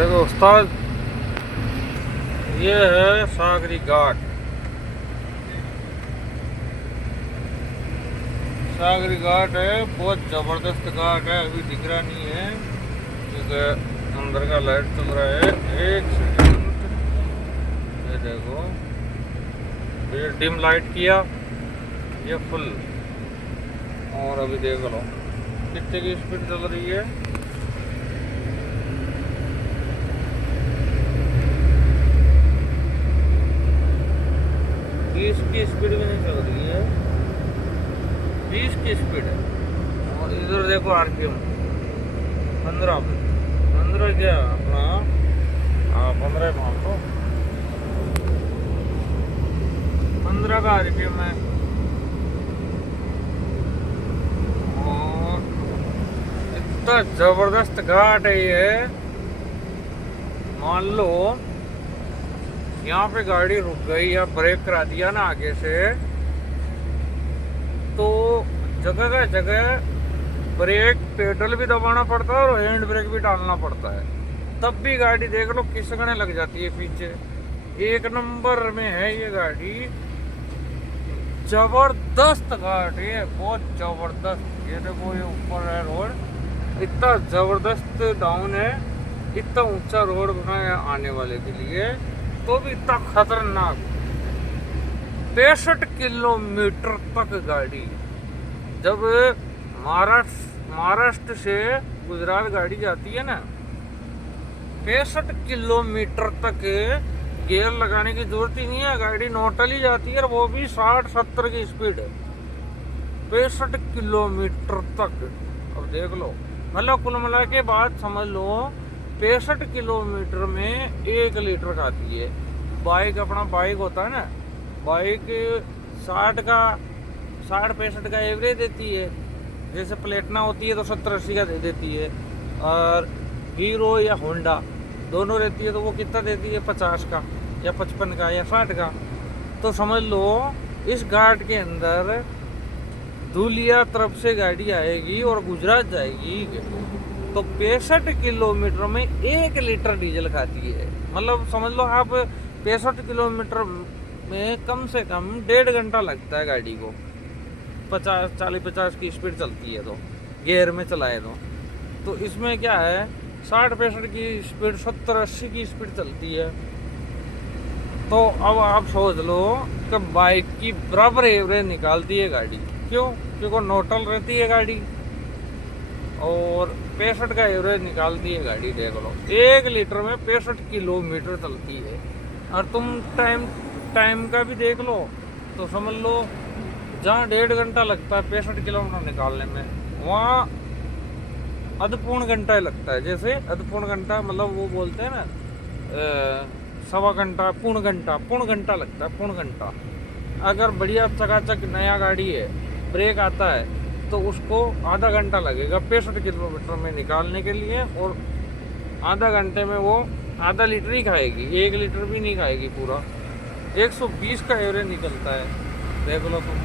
देखो उस्ताद, ये है सागरी घाट। सागरी घाट है, बहुत जबरदस्त घाट है। अभी दिख रहा नहीं है क्योंकि अंदर का लाइट चल रहा है। एक सेकंड, ये देखो, ये डिम लाइट किया, ये फुल। और अभी देख लो कितने की स्पीड चल रही है। इसकी स्पीड भी नहीं चल रही है, 20 की स्पीड है। और इधर देखो आरपीएम 15 क्या अपना, 15 मान लो, 15 का आरपीएम है। और इतना जबरदस्त घाट है ये। मान लो यहाँ पे गाड़ी रुक गई या ब्रेक करा दिया ना आगे से, तो जगह का जगह ब्रेक पेडल भी दबाना पड़ता है और हैंड ब्रेक भी डालना पड़ता है, तब भी गाड़ी देख लो खिसकने लग जाती है पीछे। एक नंबर में है ये गाड़ी, जबरदस्त घाट है, बहुत जबरदस्त। ये देखो, ये ऊपर है रोड, इतना जबरदस्त डाउन है, इतना ऊंचा रोड बनाया आने वाले के लिए, तो भी इतना खतरनाक। 65 किलोमीटर तक गाड़ी, जब महाराष्ट्र से गुजरात गाड़ी जाती है ना, 65 किलोमीटर तक गियर लगाने की जरूरत ही नहीं है, गाड़ी नोटली जाती है, और वो भी 60-70 की स्पीड है, 65 किलोमीटर तक। अब देख लो, मतलब कुल मिला के बात समझ लो, 65 किलोमीटर में 1 लीटर खाती है। बाइक, अपना बाइक होता है ना, बाइक 60-65 का एवरेज देती है। जैसे प्लेटना होती है तो 70-80 का दे देती है, और हीरो या होंडा दोनों रहती है तो वो कितना देती है, 50 का या 55 का या 60 का। तो समझ लो इस घाट के अंदर धुलिया तरफ से गाड़ी आएगी और गुजरात जाएगी, तो 65 किलोमीटर में 1 लीटर डीजल खाती है। मतलब समझ लो आप 65 किलोमीटर में कम से कम 1.5 घंटा लगता है गाड़ी को। 40-50 की स्पीड चलती है तो गियर में चलाए तो इसमें क्या है, 60-65 की स्पीड, 70-80 की स्पीड चलती है। तो अब आप सोच लो कि बाइक की बराबर एवरेज निकालती है गाड़ी। क्यों? क्योंकि नोटल रहती है गाड़ी और 65 का एवरेज निकालती है गाड़ी। देख लो 1 लीटर में 65 किलोमीटर चलती है। और तुम टाइम का भी देख लो तो समझ लो, जहाँ 1.5 घंटा लगता है 65 किलोमीटर निकालने में, वहाँ अधपूर्ण घंटा लगता है। जैसे अधपूर्ण घंटा मतलब वो बोलते हैं ना, 1.25 घंटा, पूर्ण घंटा लगता है, पूर्ण घंटा। अगर बढ़िया चकाचक नया गाड़ी है, ब्रेक आता है, तो उसको आधा घंटा लगेगा 65 किलोमीटर में निकालने के लिए, और आधा घंटे में वो आधा लीटर ही खाएगी, 1 लीटर भी नहीं खाएगी पूरा। 120 का एवरेज निकलता है, देख लो तुम।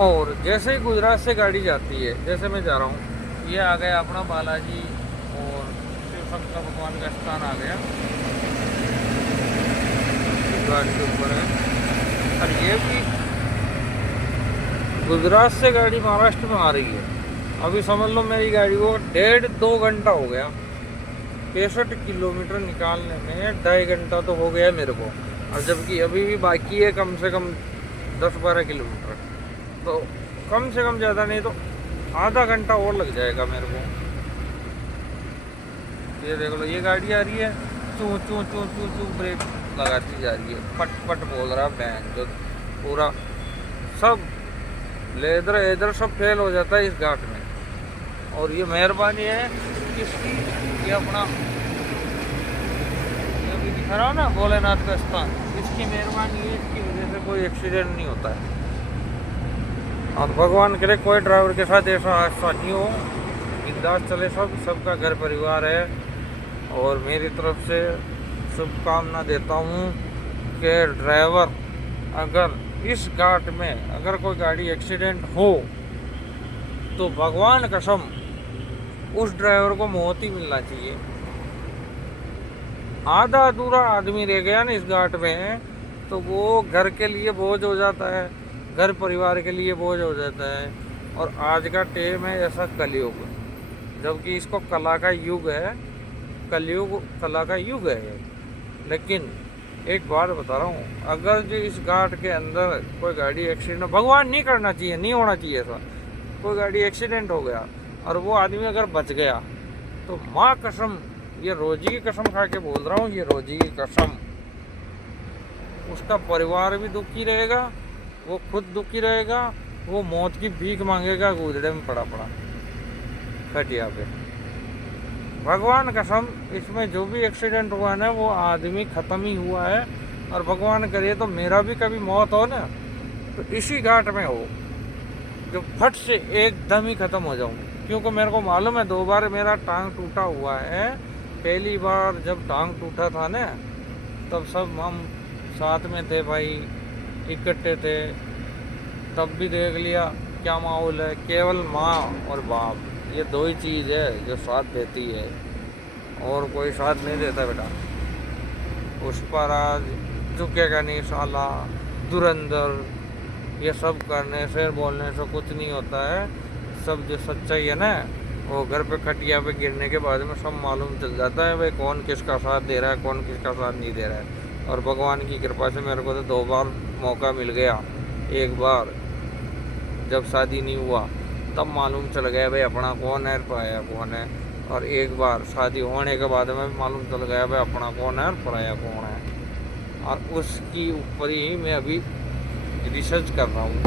और जैसे ही गुजरात से गाड़ी जाती है, जैसे मैं जा रहा हूँ, ये आ गया अपना बालाजी और शिव शंकर भगवान का स्थान आ गया, गाड़ी के ऊपर है। और ये भी गुजरात से गाड़ी महाराष्ट्र में आ रही है। अभी समझ लो मेरी गाड़ी को 1.5-2 घंटा हो गया, 65 किलोमीटर निकालने में 2.5 घंटा तो हो गया मेरे को। और जबकि अभी भी बाकी है कम से कम 10-12 किलोमीटर, तो कम से कम ज़्यादा नहीं तो आधा घंटा और लग जाएगा मेरे को। ये देख लो, ये गाड़ी आ रही है, चू चू चू चू चू ब्रेक लगाती जा रही है, पट पट बोल रहा है बैंक, जो पूरा सब लेदर इधर सब फेल हो जाता है इस घाट में। और ये मेहरबानी है किसकी, ये अपना ये भी दिखा रहा हो ना भोलेनाथ का स्थान, इसकी मेहरबानी है, इसकी वजह से कोई एक्सीडेंट नहीं होता है। और भगवान करे कोई ड्राइवर के साथ ऐसा हादसा नहीं हो, बिंदास चले, सबका घर परिवार है। और मेरी तरफ से शुभकामना देता हूँ कि ड्राइवर, अगर इस घाट में अगर कोई गाड़ी एक्सीडेंट हो तो भगवान कसम उस ड्राइवर को मौत ही मिलना चाहिए। आधा अधूरा आदमी रह गया ना इस घाट में, तो वो घर के लिए बोझ हो जाता है, घर परिवार के लिए बोझ हो जाता है। और आज का टाइम है ऐसा कलयुग, जबकि इसको कला का युग है, कलयुग कला का युग है ये। लेकिन एक बात बता रहा हूँ, अगर जो इस घाट के अंदर कोई गाड़ी एक्सीडेंट, भगवान नहीं करना चाहिए, नहीं होना चाहिए ऐसा, कोई गाड़ी एक्सीडेंट हो गया और वो आदमी अगर बच गया, तो माँ कसम, ये रोजी की कसम खा के बोल रहा हूँ, ये रोजी की कसम, उसका परिवार भी दुखी रहेगा, वो खुद दुखी रहेगा, वो मौत की भीख मांगेगा गुजरे में पड़ा पड़ा खटिया पे। भगवान कसम, इसमें जो भी एक्सीडेंट हुआ ना, वो आदमी ख़त्म ही हुआ है। और भगवान करे तो मेरा भी कभी मौत हो ना, तो इसी घाट में हो, जो फट से एकदम ही ख़त्म हो जाऊँ। क्योंकि मेरे को मालूम है 2 बार मेरा टांग टूटा हुआ है। पहली बार जब टांग टूटा था ना, तब सब हम साथ में थे भाई, इकट्ठे थे, तब भी देख लिया क्या माहौल है। केवल माँ और बाप, ये 2 ही चीज़ है जो साथ देती है, और कोई साथ नहीं देता बेटा। उस पर आज झुकेगा नहीं साला, धुरंधर, ये सब करने से बोलने से कुछ नहीं होता है। सब जो सच्चाई है ना, वो घर पे खटिया पे गिरने के बाद में सब मालूम चल जाता है भाई, कौन किसका साथ दे रहा है, कौन किसका साथ नहीं दे रहा है। और भगवान की कृपा से मेरे को तो 2 बार मौका मिल गया। एक बार जब शादी नहीं हुआ तब मालूम चल गया भाई अपना कौन है, पराया कौन है। और एक बार शादी होने के बाद में मालूम चल गया भाई अपना कौन है और पराया कौन है। और उसकी ऊपर ही मैं अभी रिसर्च कर रहा हूँ।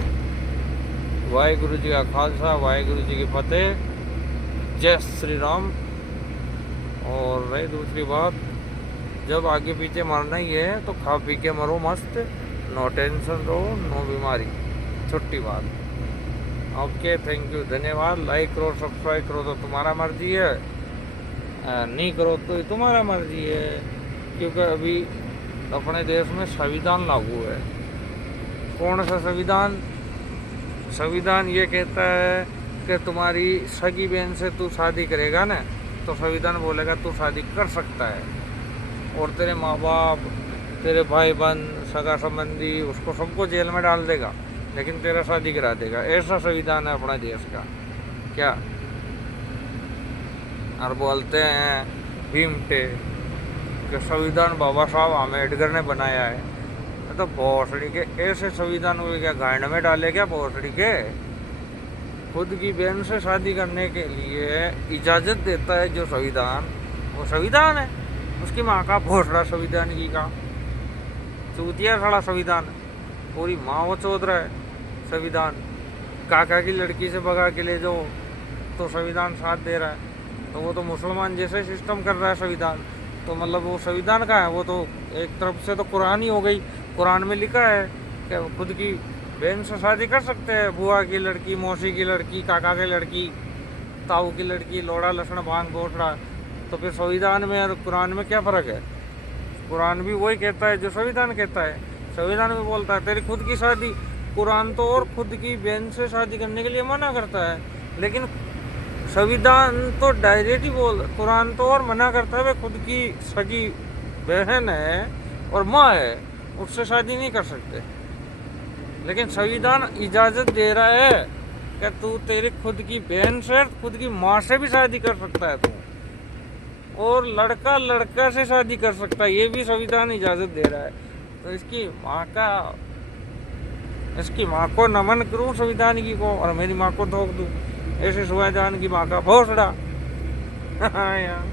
वाहिगुरु जी का खालसा, वाहिगुरु जी की फतेह, जय श्री राम। और रही दूसरी बात, जब आगे पीछे मरना ही है तो खा पी के मरो मस्त, नो टेंशन रहो, नो बीमारी, छुट्टी बात। ओके, थैंक यू, धन्यवाद। लाइक करो, सब्सक्राइब करो तो तुम्हारा मर्जी है, नहीं करो तो ये तुम्हारा मर्जी है। क्योंकि अभी अपने देश में संविधान लागू है। कौन सा संविधान? संविधान ये कहता है कि तुम्हारी सगी बहन से तू शादी करेगा ना, तो संविधान बोलेगा तू शादी कर सकता है। और तेरे माँ बाप, तेरे भाई बहन, सगा संबंधी, उसको सबको जेल में डाल देगा, लेकिन तेरा शादी करा देगा। ऐसा संविधान है अपना देश का। क्या और बोलते हैं भीमटे कि संविधान बाबा साहब आम्बेडकर ने बनाया है। तो भोसड़ी के ऐसे संविधान को क्या गांड में डाले क्या? भोसड़ी के खुद की बहन से शादी करने के लिए इजाज़त देता है जो संविधान, वो संविधान है। उसकी माँ का भोसड़ा संविधान की का चूतिया साड़ा संविधान, पूरी माँ वो चौध रहा है संविधान। काका की लड़की से भगा के ले जाओ तो संविधान साथ दे रहा है। तो वो तो मुसलमान जैसे सिस्टम कर रहा है संविधान। तो मतलब वो संविधान का है, वो तो एक तरफ से तो कुरान ही हो गई। कुरान में लिखा है कि खुद की बहन से शादी कर सकते हैं, बुआ की लड़की, मौसी की लड़की, काका की लड़की, ताऊ की लड़की, लोड़ा लसण भांग गोटड़ा। तो फिर संविधान में और कुरान में क्या फ़र्क है? कुरान भी वही कहता है जो संविधान कहता है। संविधान में बोलता है तेरी खुद की शादी, कुरान तो और खुद की बहन से शादी करने के लिए मना करता है, लेकिन संविधान तो डायरेक्ट ही कुरान तो और मना करता है, वे खुद की सगी बहन है और माँ है, उससे शादी नहीं कर सकते। लेकिन संविधान इजाज़त दे रहा है कि तू तेरी खुद की बहन से, खुद की माँ से भी शादी कर सकता है तू, और लड़का लड़का से शादी कर सकता है, ये भी संविधान इजाज़त दे रहा है। तो इसकी माँ को नमन करूँ संविधान की को, और मेरी माँ को ठोक दूँ। ऐसे संविधान की माँ का भोसड़ा। यार